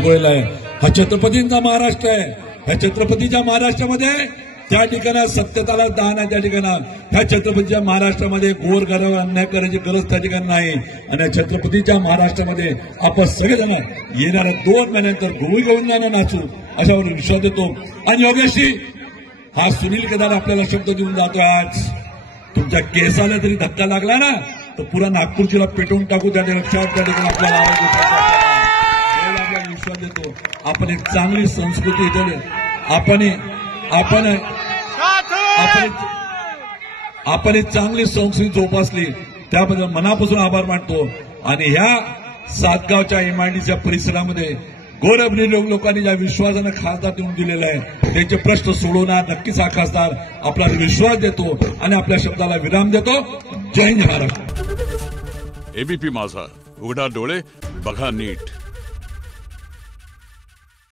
पिघळलेला आहे। हा छत्रपतींचा महाराष्ट्र आहे। ह्या छत्रपतीच्या महाराष्ट्रामध्ये त्या ठिकाणी सत्यताला दान आहे। त्या ठिकाणी ह्या छत्रपतीच्या महाराष्ट्रामध्ये गोरगरीब अन्याय करायची गरज त्या ठिकाणी नाही। आणि या छत्रपतीच्या महाराष्ट्रामध्ये आपण सगळेजण येणाऱ्या 2 महिन्यानंतर गोळी गोविंदानं नाचू अशावर विश्वास देतो। आणि योगेशजी हा सुनील केदार आपल्याला शब्द देऊन जातो, आज तुमच्या केसाला जरी धक्का लागला ना तर पुरा नागपूरचीला पेटवून टाकू, त्या ठिकाणी आपल्याला आपल्याला विश्वास देतो। आपण एक चांगली संस्कृती इथे आपण एक चांगली संस्कृती जोपासली, त्याबद्दल मनापासून आभार मानतो। आणि ह्या सातगावच्या एमआयडीसीच्या परिसरामध्ये गोरगरीब लोकांनी ज्या विश्वासानं खासदार देऊन दिलेला आहे त्यांचे प्रश्न सोडवणार नक्कीच हा खासदार आपल्याला विश्वास देतो आणि आपल्या शब्दाला विराम देतो। जय हिंद महाराष्ट्र। एबीपी माझा, उघडा डोळे बघा नीट।